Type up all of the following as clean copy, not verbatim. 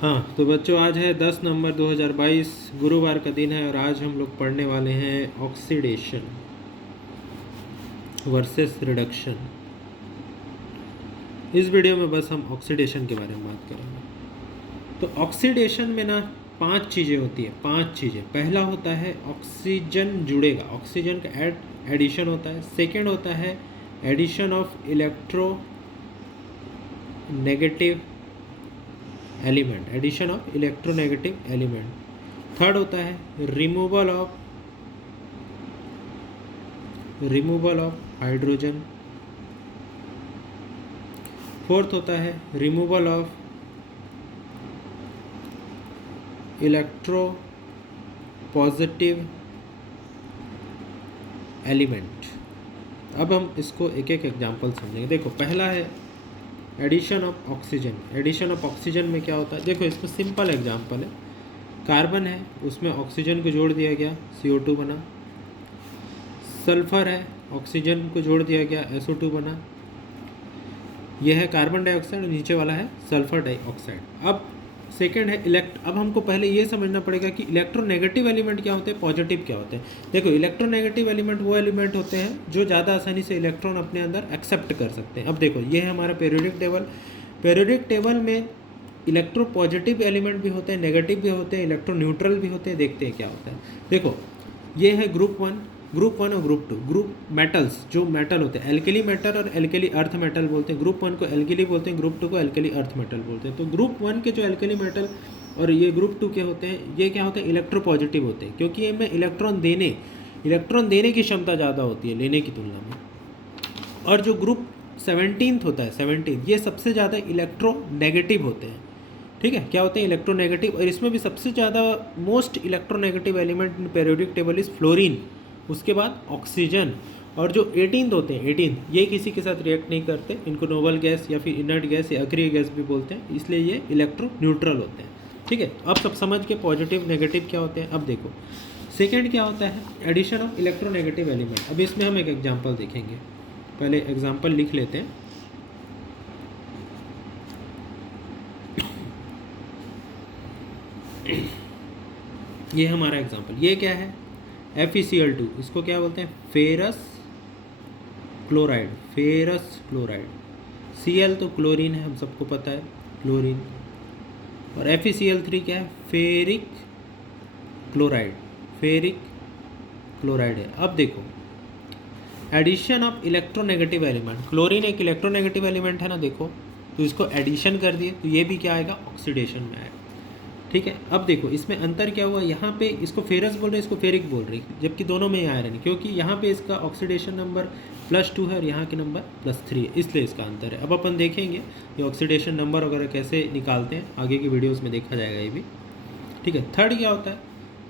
हाँ तो बच्चों, आज है 10 नवंबर 2022, गुरुवार का दिन है और आज हम लोग पढ़ने वाले हैं ऑक्सीडेशन वर्सेस रिडक्शन। इस वीडियो में बस हम ऑक्सीडेशन के बारे में बात करेंगे। तो ऑक्सीडेशन में ना 5 चीज़ें होती है, 5 चीज़ें। पहला होता है ऑक्सीजन जुड़ेगा, ऑक्सीजन का एडिशन होता है। सेकेंड होता है addition of electro negative element, addition of electronegative element. Third होता है रिमूवल ऑफ हाइड्रोजन। फोर्थ होता है removal of electro positive element. अब हम इसको एक एक एग्जांपल समझेंगे। देखो, पहला है addition of oxygen. Addition of oxygen में क्या होता है, देखो इसमें सिंपल एग्जांपल है। कार्बन है, उसमें ऑक्सीजन को जोड़ दिया गया, CO2 बना। सल्फर है, ऑक्सीजन को जोड़ दिया गया, SO2 बना। यह है कार्बन डाइऑक्साइड और नीचे वाला है सल्फर डाइऑक्साइड। अब सेकेंड है अब हमको पहले ये समझना पड़ेगा कि इलेक्ट्रोनेगेटिव एलिमेंट क्या होते हैं, पॉजिटिव क्या होते हैं। देखो, इलेक्ट्रोनेगेटिव एलिमेंट वो एलिमेंट होते हैं जो ज़्यादा आसानी से इलेक्ट्रॉन अपने अंदर एक्सेप्ट कर सकते हैं। अब देखो, ये है हमारा पीरियोडिक टेबल। पीरियोडिक टेबल में इलेक्ट्रो पॉजिटिव एलिमेंट भी होते हैं, नेगेटिव भी होते हैं, इलेक्ट्रो न्यूट्रल भी होते हैं। देखते हैं क्या होता है। देखो, ये है ग्रुप वन और ग्रुप टू। ग्रुप मेटल्स, जो मेटल होते हैं, एल्केली मेटल और एल्केली अर्थ मेटल बोलते हैं। ग्रुप वन को एल्केली बोलते हैं, ग्रुप टू को एल्केली अर्थ मेटल बोलते हैं। तो ग्रुप वन के जो एल्केली मेटल और ये ग्रुप टू के होते हैं, ये क्या होते हैं, इलेक्ट्रो पॉजिटिव होते हैं, क्योंकि इनमें इलेक्ट्रॉन देने की क्षमता ज़्यादा होती है लेने की तुलना में। और जो ग्रुप 17 होता है, 17, ये सबसे ज़्यादा इलेक्ट्रो नेगेटिव होते हैं। ठीक है, क्या होते हैं, इलेक्ट्रोनेगेटिव। और इसमें भी सबसे ज़्यादा most electronegative element in periodic table is fluorine, उसके बाद ऑक्सीजन। और जो 18 होते हैं, 18 ये किसी के साथ रिएक्ट नहीं करते, इनको नोबल गैस या फिर इनर्ट गैस या अक्रिय गैस भी बोलते हैं, इसलिए ये इलेक्ट्रो न्यूट्रल होते हैं। ठीक है, अब सब समझ के पॉजिटिव नेगेटिव क्या होते हैं। अब देखो, सेकेंड क्या होता है, एडिशन ऑफ इलेक्ट्रोनेगेटिव एलिमेंट। अब इसमें हम एक एग्जाम्पल देखेंगे। पहले एग्जाम्पल लिख लेते हैं। ये हमारा एग्जाम्पल, ये क्या है, FeCl2, इसको क्या बोलते हैं, फेरस क्लोराइड। Cl तो क्लोरीन है, हम सबको पता है, क्लोरीन। और FeCl3 क्या है, फेरिक क्लोराइड है। अब देखो, addition of electronegative element. Chlorine एक इलेक्ट्रोनेगेटिव एलिमेंट है ना, देखो, तो इसको एडिशन कर दिए तो ये भी क्या आएगा, ऑक्सीडेशन में आएगा। ठीक है, अब देखो इसमें अंतर क्या हुआ, यहाँ पे इसको फेरस बोल रहे हैं, इसको फेरिक बोल रही है, जबकि दोनों में ही आयरन है, क्योंकि यहाँ पे इसका ऑक्सीडेशन नंबर +2 है और यहाँ के नंबर +3 है, इसलिए इसका अंतर है। अब अपन देखेंगे ये ऑक्सीडेशन नंबर वगैरह कैसे निकालते हैं, आगे की वीडियोज़ में देखा जाएगा ये भी। ठीक है, थर्ड क्या होता है,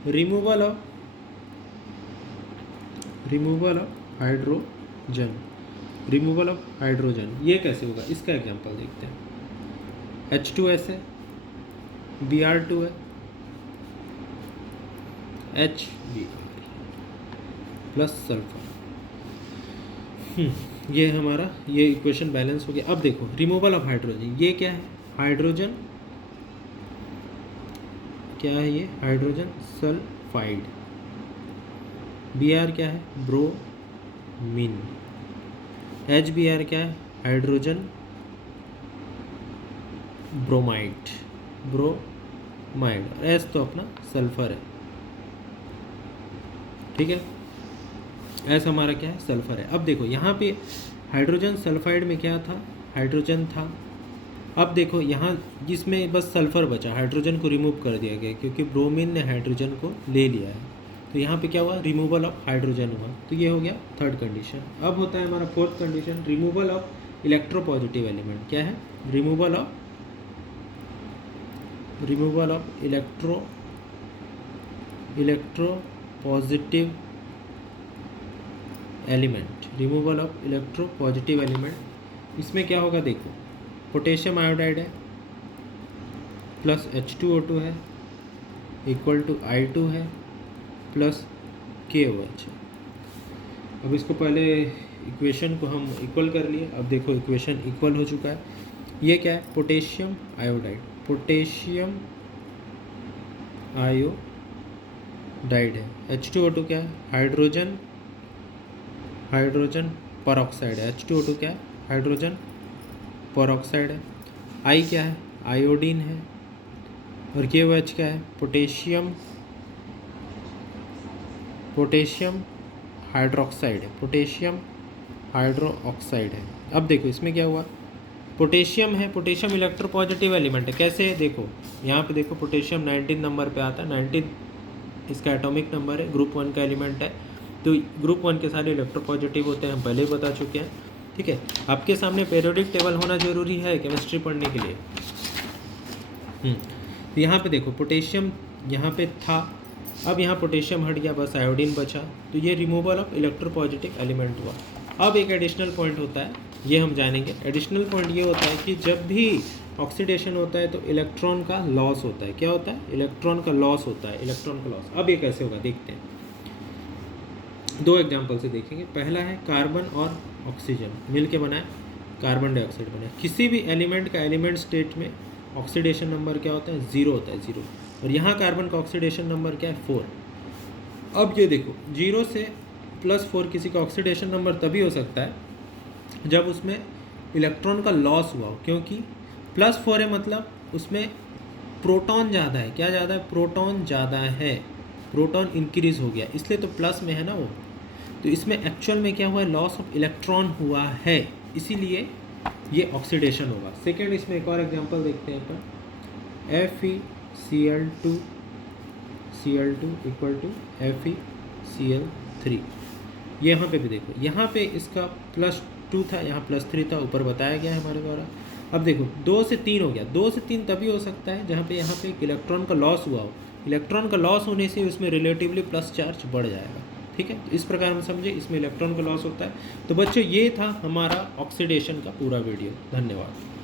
रिमूवल ऑफ हाइड्रोजन। ये कैसे होगा, इसका एग्जाम्पल देखते हैं। H2S है, Br2 है, Hb प्लस सल्फर। ये हमारा ये इक्वेशन बैलेंस हो गया। अब देखो, रिमूवल ऑफ हाइड्रोजन, ये क्या है, हाइड्रोजन क्या है, ये हाइड्रोजन सल्फाइड। Br क्या है, ब्रोमीन। HBr क्या है, हाइड्रोजन ब्रोमाइड। S तो अपना सल्फर है। ठीक है, S हमारा क्या है, सल्फर है। अब देखो यहाँ पे हाइड्रोजन सल्फाइड में क्या था, हाइड्रोजन था। अब देखो यहाँ जिसमें बस सल्फर बचा, हाइड्रोजन को रिमूव कर दिया गया, क्योंकि ब्रोमीन ने हाइड्रोजन को ले लिया है। तो यहाँ पे क्या हुआ, रिमूवल ऑफ हाइड्रोजन हुआ। तो ये हो गया थर्ड कंडीशन। अब होता है हमारा fourth condition, removal of electro positive element. क्या है, removal of electro positive element. इसमें क्या होगा, देखो, पोटेशियम आयोडाइड है प्लस H2O2 है इक्वल टू I2 है प्लस KOH है। अब इसको पहले इक्वेशन को हम इक्वल कर लिए। अब देखो इक्वेशन इक्वल हो चुका है। ये क्या है, पोटेशियम आयोडाइड पोटेशियम आयोडाइड है। H2O2 क्या है? हाइड्रोजन परऑक्साइड है। H2O2 क्या है? हाइड्रोजन परऑक्साइड है। I क्या है? आयोडीन है। और KOH क्या है? पोटेशियम हाइड्रोक्साइड है। पोटेशियम हाइड्रोक्साइड है। अब देखो इसमें क्या हुआ, पोटेशियम है, पोटेशियम इलेक्ट्रोपॉजिटिव एलिमेंट है। कैसे है देखो, यहाँ पे देखो पोटेशियम 19 नंबर पे आता है, 19 इसका एटॉमिक नंबर है, ग्रुप 1 का एलिमेंट है। तो ग्रुप 1 के सारे इलेक्ट्रोपॉजिटिव होते हैं, हम पहले ही बता चुके हैं। ठीक है, आपके सामने पीरियोडिक टेबल होना जरूरी है केमिस्ट्री पढ़ने के लिए। तो यहाँ पे देखो पोटेशियम यहाँ पे था, अब यहाँ पोटेशियम हट गया, बस आयोडीन बचा। तो ये रिमूवल ऑफ इलेक्ट्रोपॉजिटिव एलिमेंट हुआ। अब एक एडिशनल पॉइंट होता है, ये हम जानेंगे। एडिशनल पॉइंट ये होता है कि जब भी ऑक्सीडेशन होता है तो इलेक्ट्रॉन का लॉस होता है। क्या होता है? इलेक्ट्रॉन का लॉस होता है, इलेक्ट्रॉन का लॉस। अब ये कैसे होगा देखते हैं, दो एग्जाम्पल से देखेंगे। पहला है कार्बन और ऑक्सीजन मिल के बनाए कार्बन डाइऑक्साइड बनाए। किसी भी एलिमेंट का एलिमेंट स्टेट में ऑक्सीडेशन नंबर क्या होता है? 0 होता है, 0। और यहाँ कार्बन का ऑक्सीडेशन नंबर क्या है? 4। अब ये देखो 0 से +4 किसी का ऑक्सीडेशन नंबर तभी हो सकता है जब उसमें इलेक्ट्रॉन का लॉस हुआ हो, क्योंकि +4 है मतलब उसमें प्रोटॉन ज़्यादा है। क्या ज़्यादा है? प्रोटॉन ज़्यादा है, प्रोटॉन इंक्रीज हो गया, इसलिए तो प्लस में है ना वो। तो इसमें एक्चुअल में क्या हुआ है? लॉस ऑफ इलेक्ट्रॉन हुआ है, इसीलिए ये ऑक्सीडेशन होगा। सेकेंड, इसमें एक और एग्जांपल देखते हैं अपन। FeCl2 = FeCl3। ये यहाँ पे भी देखो, यहाँ पे इसका +2 था, यहाँ +3 था, ऊपर बताया गया है हमारे द्वारा। अब देखो 2 से 3 हो गया। 2 से 3 तभी हो सकता है जहाँ पे यहाँ पे एक इलेक्ट्रॉन का लॉस हुआ हो। इलेक्ट्रॉन का लॉस होने से उसमें रिलेटिवली प्लस चार्ज बढ़ जाएगा। ठीक है, तो इस प्रकार हम समझे इसमें इलेक्ट्रॉन का लॉस होता है। तो बच्चों ये था हमारा ऑक्सीडेशन का पूरा वीडियो। धन्यवाद।